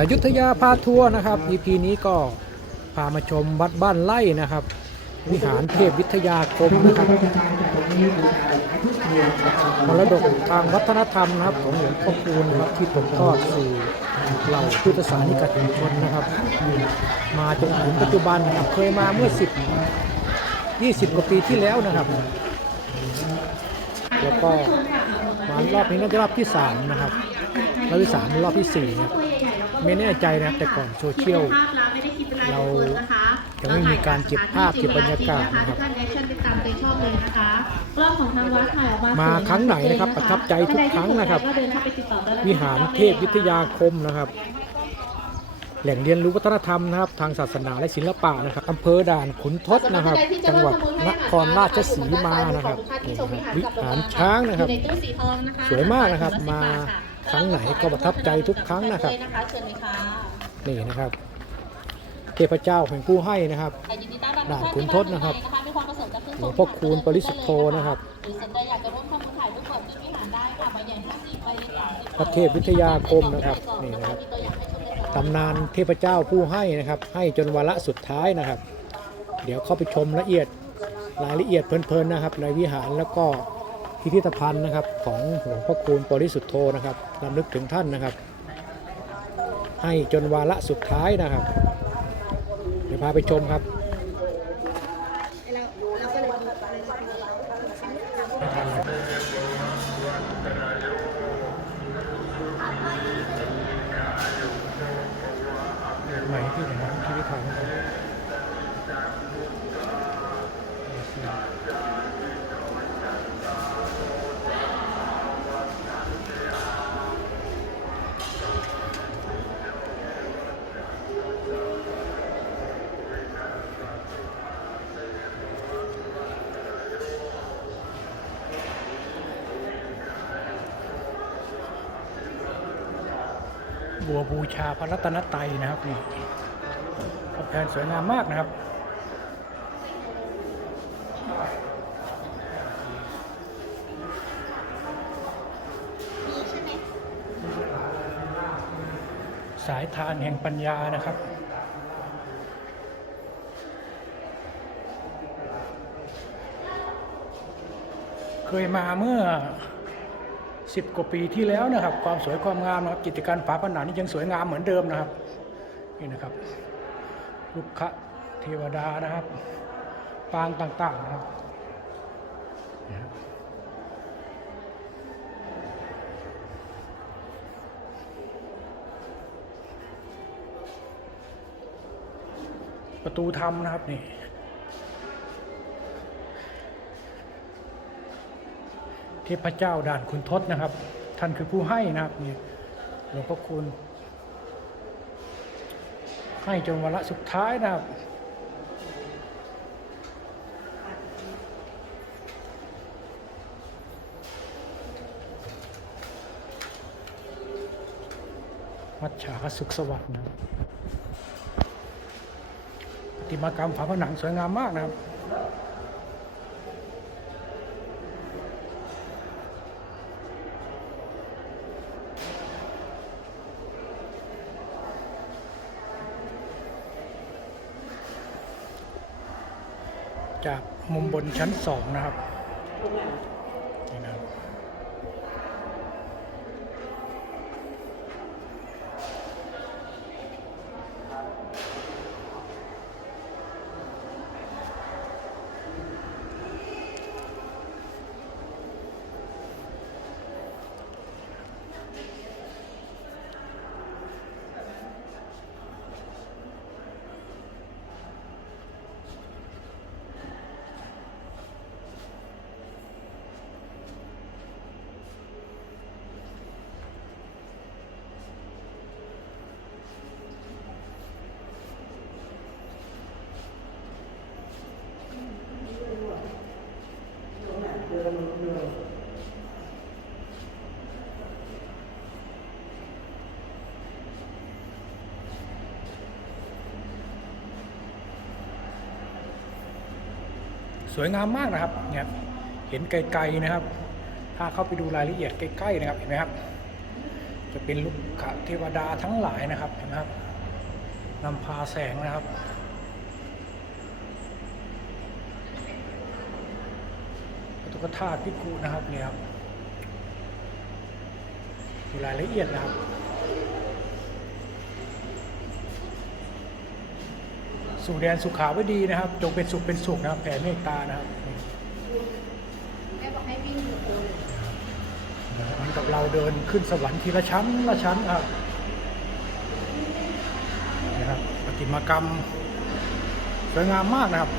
อยุธยาพาทัวร์นะครับ EP นี้ก็พามาชมวัดบ้านไร่นะครับ วิหารเทพวิทยาคมนะครับมรดกทางวัฒนธรรมนะครับของหลวงพ่อคูณนครับที่ตกทอดสู่เหล่าพุทธศาสนิกชนนะครับ มาจนถึงปัจจุบันนะครับเคยมาเมื่อ 10 20 กว่าปีที่แล้วนะครับ แล้วก็มารอบนี้น่าจะรอบที่ 3 นะครับรอบที่3รอบที่4ครับ ไม่แน่ใจนะครับแต่ก่อนโซเชียลเรายังไม่มีการเก็บภาพเก็บบรรยากาศนะครับท่านแอคชั่นติดตามในช่องเลยนะคะกล้องของทางวัดถ่ายออกมามาสวยครั้งไหนนะครับ ประทับใจทุกครั้งนะครับก็เดินเข้าไปติดต่อได้เลยวิหารเทพวิทยาคมนะครับ แหล่งเรียนรู้วัฒนธรรมนะครับ ทางศาสนาและศิลปะนะครับอำเภอด่านขุนทดนะครับ จังหวัดนครราชสีมานะครับนี่นะครับวิหารช้างนะครับอยู่ในตู้สีทองนะคะสวยมากนะครับมา ครั้งไหนก็ประทับใจทุกครั้งนะครับเลยนะคะเชิญเลยค่ะนี่นะครับ เทพเจ้าแห่งผู้ให้นะครับยินดีต้อนรับด่านขุนทดนะครับมีความประสงค์จะขึ้นหลวงพ่อคูณปริสุทธโธนะครับหรือสนใจอยากจะร่วมทำบุญถ่ายรูปก่อนที่วิหารได้ค่ะมาอย่างที่สี่ไปเลยค่ะพระเทพวิทยาคมนะครับนี่นะครับมีตัวอย่างให้ชมเลยค่ะตำนานเทพเจ้าผู้ให้นะครับ ให้จนวาระสุดท้ายนะครับ เดี๋ยวเข้าไปชมละเอียดรายละเอียดเพลินๆนะครับในวิหารแล้วก็ พิพิธภัณฑ์นะครับของหลวงพ่อคูณปริสุทธโธนะครับรำลึกถึงท่านนะครับ ให้จนวาระสุดท้ายนะครับ เดี๋ยวพาไปชมครับไม่ทันเลยไหนที่ไหนนะพิพิธภัณฑ์ บัวบูชาพระรัตนตรัยนะครับนี่แผนสวยงามมากนะครับสายทานแห่งปัญญานะครับ เคยมาเมื่อ 10 กว่าปีที่แล้วนะครับ ความสวยความงามนะครับกิจการฝาผนังนี่ยังสวยงามเหมือนเดิมนะครับนี่นะครับ ลูกคะเทวดานะครับ ปางต่างๆนะครับนี่ครับประตูธรรมนะครับนี่ เทพเจ้าด่านคุณทศนะครับ ท่านคือผู้ให้นะครับนี่หลวงพ่อคุณ ให้จนวาระสุดท้ายนะครับวัดฉากสุขสวัสดิ์นะประติมากรรมฝาผนังสวยงามมากนะครับ จากมุมบนชั้นสองนะครับนี่นะครับ สวยงามมากนะครับเนี่ยเห็นไกลๆนะครับ ถ้าเข้าไปดูรายละเอียดใกล้ๆนะครับเห็นไหมครับ จะเป็นลูกขเทวดาทั้งหลายนะครับเห็นไหมครับนำพาแสงนะครับตุกธาตุพิกุนะครับเนี่ยครับดูรายละเอียดนะครับ สู่แดนสุขาวดีนะครับ จงเป็นสุขเป็นสุขนะครับ แผ่เมตตานะครับแม่บอกให้วิ่งหยุดดูเหมือนกับเราเดินขึ้นสวรรค์ทีละชั้นละชั้นครับนะครับปฏิมากรรมสวยงามมากนะครับ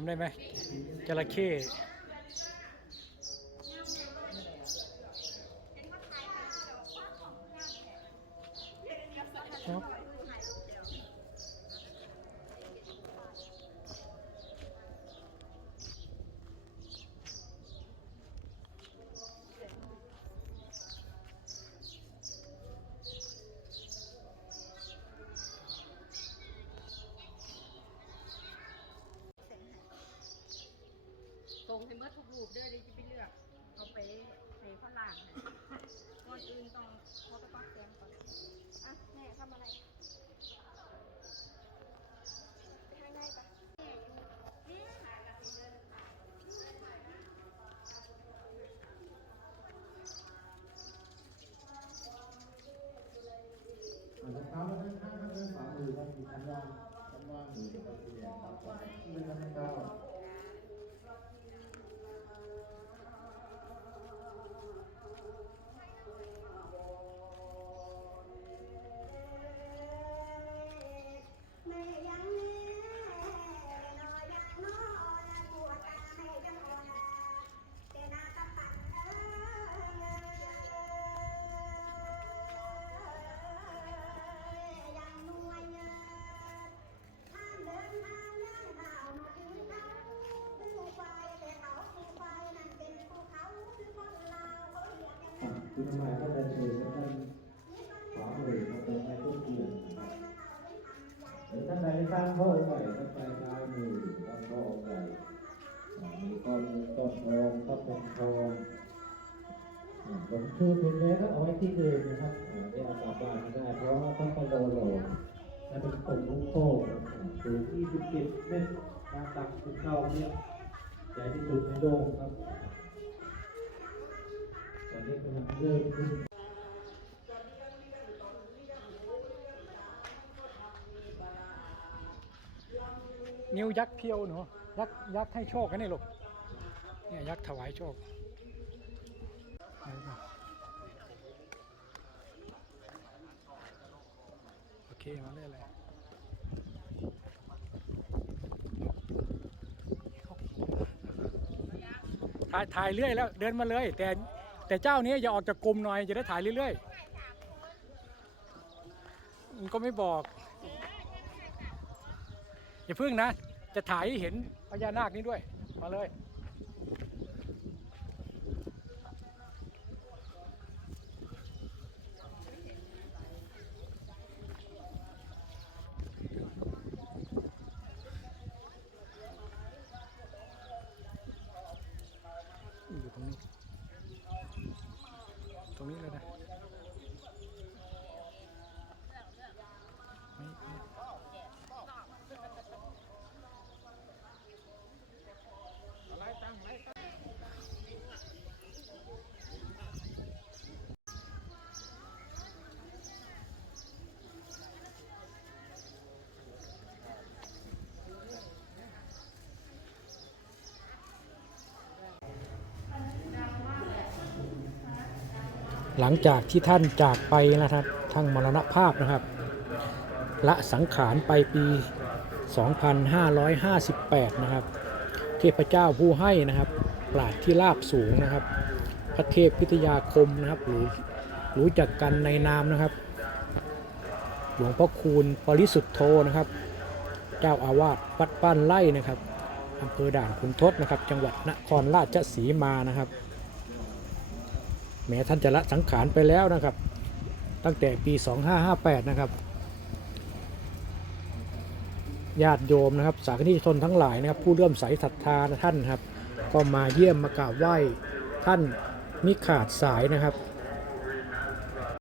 จำได้ไหมจระเข้ งให้เมื่อทุกรูปเด้อเลยจะไปเลือกเอาไปใส่ฝรั่งก่อนอื่นต้องเขาก็ปักแซมก่อนอะแม่ทำอะไร คุณหมายก็เป็นเองท่านขวามือก็เป็นไม้ต้นเทียรับหรือท่านใดสร้างพ่อองใหญ่ท่านไปซ้ายมือสร้างพ่อองใหญ่มีต้นต้นทองต้นเป็นทองผมชื่อเพลงนี้ก็เอาไว้ที่เดิมนะครับได้เอากลับบ้านไม่ได้ เพราะว่าต้องไปโลโลและเป็นกลุ่มลูกโป่งอ่าสูง27เมตรหน้าตัก19เก้าเมตรใหญ่ที่สุดในโลกครับ นิ้วยักษ์เพียวหนูยักษ์ยักษ์ให้โชคกันนี่ลูกเนี่ยยักษ์ถวายโชคโอเคมาเรื่อยเลยถ่ายถ่ายเรื่อยแล้วเดินมาเลย แต่ แต่เจ้านี้อย่าออกจากกลุ่มหน่อยจะได้ถ่ายเรื่อยๆมันก็ไม่บอก อย่าพึ่งนะ จะถ่ายให้เห็นพญานาคนี้ด้วย มาเลย อยู่ตรงนี้ ตรงนี้เลยนะไม่ไม่ หลังจากที่ท่านจากไปนะครับทั้งมรณภาพนะครับ ละสังขารไปปี 2558 นะครับ เทพเจ้าผู้ให้นะครับปราดที่ราบสูงนะครับ พระเทพพิทยาคมนะครับ หรือรู้จักกันในนามนะครับ หลวงพ่อคูณปริสุทธโธนะครับ เจ้าอาวาสวัดบ้านไร่นะครับอำเภอด่านขุนทดนะครับ จังหวัดนครราชสีมานะครับ แม้ท่านจะละสังขารไปแล้วนะครับ ตั้งแต่ปี 2558 นะครับญาติโยมนะครับ สาธนิชนทั้งหลายนะครับ ผู้เลื่อมใสศรัทธาท่านครับ ก็มาเยี่ยมมากราบไหว้ท่านมิขาดสายนะครับ